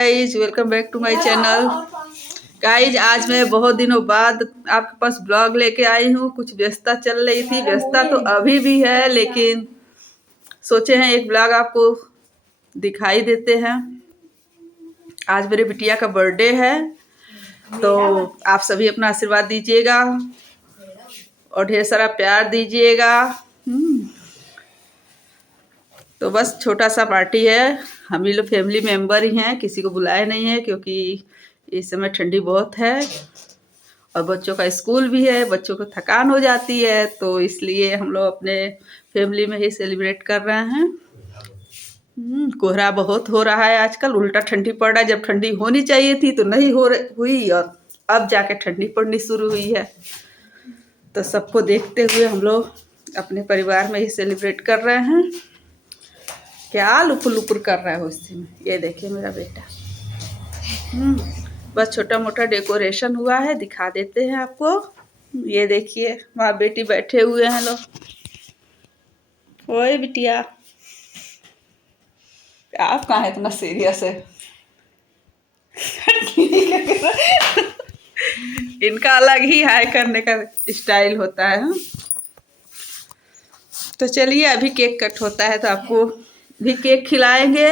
Guys welcome back to my channel. Guys आज मैं बहुत दिनों बाद आपके पास ब्लॉग लेके आई हूँ। कुछ व्यस्तता चल रही थी, व्यस्तता तो अभी भी है, लेकिन सोचे हैं एक ब्लॉग आपको दिखाई देते हैं। आज मेरे बिटिया का बर्थडे है, तो आप सभी अपना आशीर्वाद दीजिएगा और ढेर सारा प्यार दीजिएगा। तो बस छोटा सा पार्टी है, हम ही लोग फैमिली मेंबर ही हैं, किसी को बुलाए नहीं है क्योंकि इस समय ठंडी बहुत है और बच्चों का स्कूल भी है, बच्चों को थकान हो जाती है, तो इसलिए हम लोग अपने फैमिली में ही सेलिब्रेट कर रहे हैं। कोहरा बहुत हो रहा है आजकल, उल्टा ठंडी पड़ रहा है। जब ठंडी होनी चाहिए थी तो नहीं हुई और अब जाके ठंडी पड़नी शुरू हुई है। तो सबको देखते हुए हम लोग अपने परिवार में ही सेलिब्रेट कर रहे हैं। क्या लुपुर लुपुर कर रहा है उसी में, ये देखिए मेरा बेटा। बस छोटा मोटा डेकोरेशन हुआ है, दिखा देते हैं आपको। ये देखिए माँ बेटी बैठे हुए हैं लोग। ओए बिटिया, आप कहाँ है, इतना सीरियस है? इनका अलग ही हाय करने का स्टाइल होता है। तो चलिए अभी केक कट होता है, तो आपको भी केक खिलाएंगे।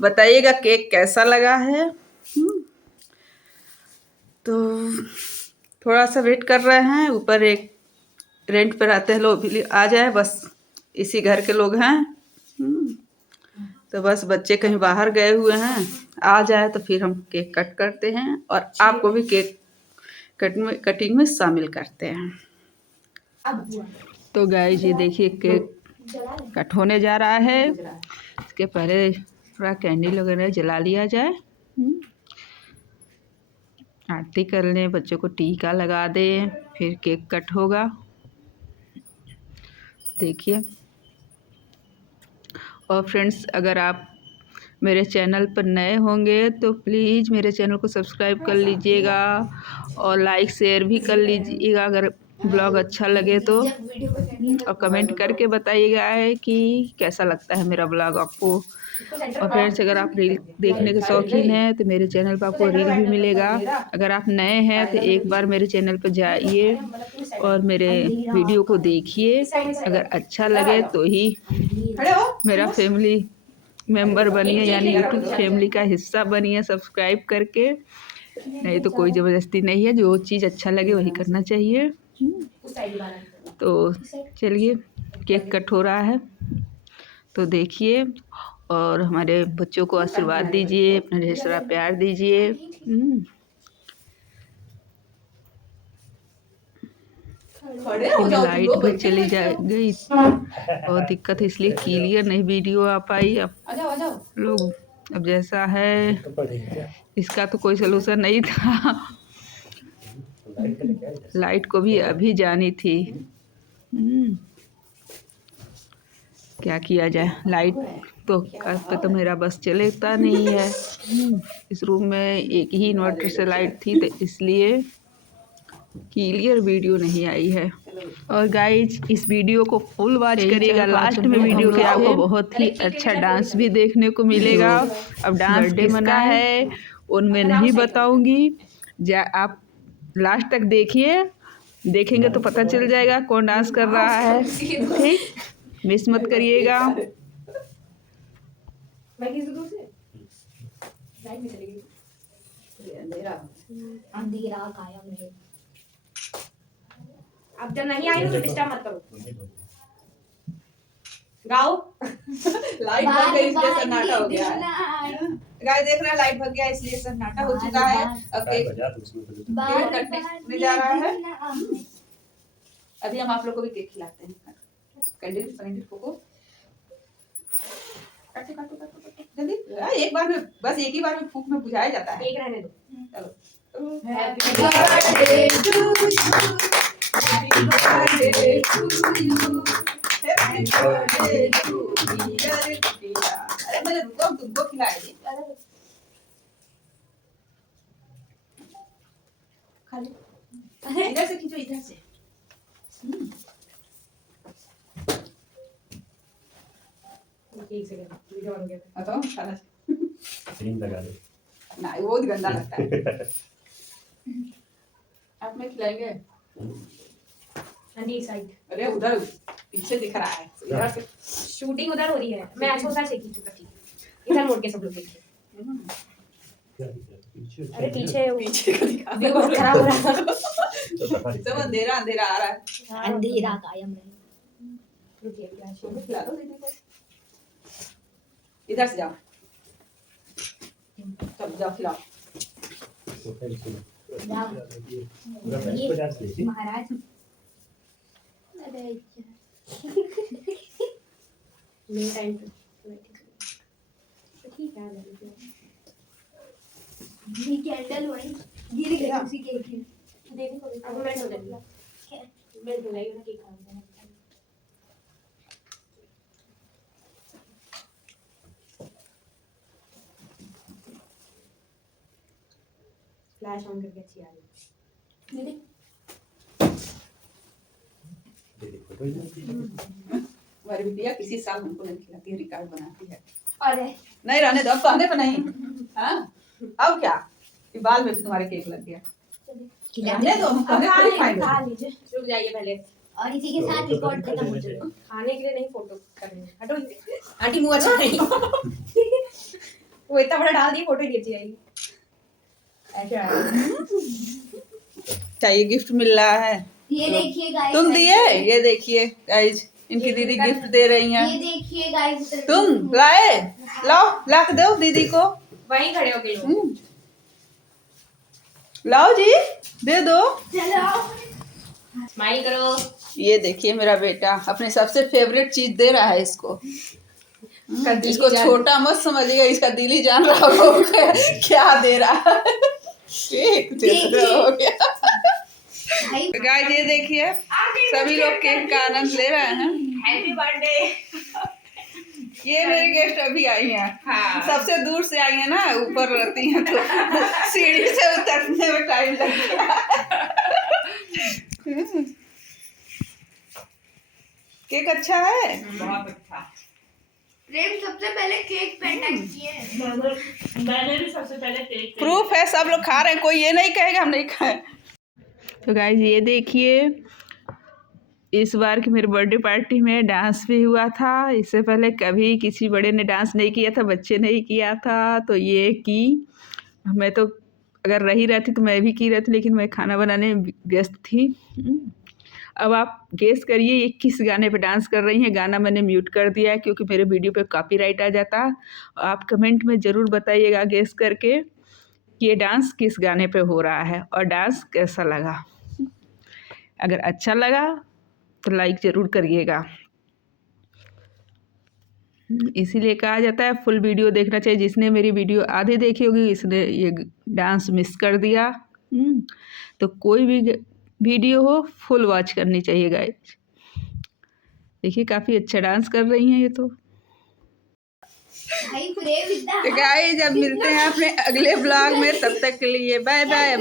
बताइएगा केक कैसा लगा है। तो थोड़ा सा वेट कर रहे हैं, ऊपर एक रेंट पर आते हैं लोग भी आ जाए, बस इसी घर के लोग हैं। तो बस बच्चे कहीं बाहर गए हुए हैं, आ जाए तो फिर हम केक कट करते हैं और आपको भी केक कटिंग में शामिल करते हैं। तो गाइस ये देखिए केक कट होने जा रहा है। इसके पहले थोड़ा कैंडल वगैरह जला लिया जाए, आरती कर लें, बच्चों को टीका लगा दें, फिर केक कट होगा। देखिए। और फ्रेंड्स, अगर आप मेरे चैनल पर नए होंगे तो प्लीज़ मेरे चैनल को सब्सक्राइब कर लीजिएगा और लाइक शेयर भी कर लीजिएगा अगर ब्लॉग अच्छा लगे तो, और कमेंट करके बताइएगा है कि कैसा लगता है मेरा ब्लॉग आपको। और फ्रेंड्स, अगर आप रील देखने के शौकीन हैं तो मेरे चैनल पर आपको रील भी मिलेगा। अगर आप नए हैं तो एक बार मेरे चैनल पर जाइए और मेरे वीडियो को देखिए। अगर अच्छा लगे तो ही मेरा फैमिली मेंबर बनिए, यानी यूट्यूब फैमिली का हिस्सा बनिए सब्सक्राइब करके। नहीं तो कोई ज़बरदस्ती नहीं है, जो चीज़ अच्छा लगे वही करना चाहिए। तो चलिए केक कट हो रहा है, तो देखिए और हमारे बच्चों को आशीर्वाद दीजिए, अपना ढेर सारा प्यार दीजिए। लाइट भी चली गई और दिक्कत है, इसलिए क्लियर नहीं वीडियो आ पाई। अब लोग अब जैसा है, इसका तो कोई सलूशन नहीं था। लाइट को भी अभी जानी थी। क्या किया जाए, लाइट तो मेरा बस चलता नहीं है। इस रूम में एक ही इन्वर्टर से लाइट थी, तो इसलिए क्लियर वीडियो नहीं आई है। और गाइज इस वीडियो को फुल वॉच करिएगा, लास्ट में वीडियो के आपको बहुत ही अच्छा डांस भी देखने को मिलेगा। अब डांस किसका है उनमें नहीं बताऊंगी, आप लास्ट तक देखिए, देखेंगे तो पता चल जाएगा कौन डांस कर रहा है। ठीक, मिस मत करिएगा। अब जब नहीं आई तो डिस्टर्ब मत करो, गाओ। लाइट भग गई इसलिए सन्नाटा हो गया है। गाइस देख रहे हैं लाइट भग गया इसलिए सन्नाटा हो चुका है। अब केक कटने जा रहा है। अभी हम आप लोग को भी केक खिलाते हैं। कैंडल फूको, काटो काटो काटो काटो जल्दी। एक बार में, बस एक ही बार में फूक में बुझाया जाता है। एक रहने दो, चलो। Happy birthday to you, happy birthday to you, happy birthday to dear बिटिया। अरे मुझे रुको, तुमको खिलाएंगे। खा लो, इधर से खींचो, इधर से। एक सेकंड वीडियो बन गया। बताओ खाना लगा दो। ना वो बहुत गंदा लगता है। आप में खिलाएंगे? साइड। अरे उधर पीछे दिख रहा है, इधर से शूटिंग उधर हो रही है, मैं अच्छा सा शेकी चुका थी। इधर मोड़ के सब लोग देखिए। अरे पीछे पीछे का दिखा व्यू बहुत खराब हो रहा है। सब अंधेरा अंधेरा आ रहा है। अंधेरा कायम रहे। रुकिए फ्लैश खिला दो दीदी को। इधर से जाओ, तब जाओ खिलाओ। महाराज मेरे टाइम पे ठीक है। ये कैंडल वही गिर गया उसी केक में। देखो अब मैं हो जाएगा मैं धुलाई ना केक खाऊंगा। फ्लैश ऑन करके अच्छी आ रही है। हमारी बिटिया किसी साल हमको नहीं खिलाती है, रिकॉर्ड बनाती है। अरे नहीं रहने दो, अब कहने पे नहीं। हाँ अब क्या, ये बाल में भी तुम्हारे केक लग गया। रहने दो, हम कहने पे नहीं खाएंगे। खा लीजिए, रुक जाइए पहले। और इसी के साथ रिकॉर्ड खत्म हो जाएगा। खाने के लिए नहीं, फोटो करनी है। हटो आंटी, मुंह अच्छा नहीं। वो इतना बड़ा डाल दिए, फोटो नहीं अच्छी आएगी। चाहिए गिफ्ट मिल रहा है। ये देखिए गाइस, तुम दिए, ये देखिए गाइस, इनकी दीदी गिफ्ट दे रही हैं। ये देखिए गाइस, तुम लाए, लाओ ला के दो दीदी को। वहीं खड़े हो गए। लाओ जी, दे दो। चलो स्माइल करो। ये देखिए मेरा बेटा अपने सबसे फेवरेट चीज दे रहा है इसको। इसको छोटा मत समझिएगा, इसका दिल ही जान रहा होगा क्या दे रहा है। केक दे रहा हो गया। गाइस ये देखिए, सभी लोग केक का आनंद ले रहे हैं। Happy birthday. ये मेरी गेस्ट अभी आई हैं। हाँ। सबसे दूर से आई है ना, ऊपर रहती हैं तो सीढ़ी से उतरने में टाइम लगता है। केक अच्छा है, बहुत अच्छा। प्रेम सबसे पहले केक पेंटा किए। मैंने भी सबसे पहले केक। प्रूफ है, सब लोग खा रहे हैं, कोई ये नहीं कहेगा हम नहीं खाए। तो गाइस ये देखिए, इस बार की मेरी बर्थडे पार्टी में डांस भी हुआ था। इससे पहले कभी किसी बड़े ने डांस नहीं किया था, बच्चे ने ही किया था। तो ये की मैं तो अगर रही रहती तो मैं भी की रहती, लेकिन मैं खाना बनाने में व्यस्त थी। अब आप गेस करिए ये किस गाने पे डांस कर रही हैं। गाना मैंने म्यूट कर दिया है क्योंकि मेरे वीडियो पे कॉपीराइट आ जाता। आप कमेंट में ज़रूर बताइएगा गेस करके कि ये डांस किस गाने पे हो रहा है और डांस कैसा लगा। अगर अच्छा लगा तो लाइक ज़रूर करिएगा। इसीलिए कहा जाता है फुल वीडियो देखना चाहिए। जिसने मेरी वीडियो आधी देखी होगी इसने ये डांस मिस कर दिया। तो कोई भी वीडियो हो फुल वॉच करनी चाहिए गाइस। देखिए काफ़ी अच्छा डांस कर रही हैं ये तो। गाइस अब मिलते हैं अपने अगले ब्लॉग में, तब तक के लिए बाय बाय।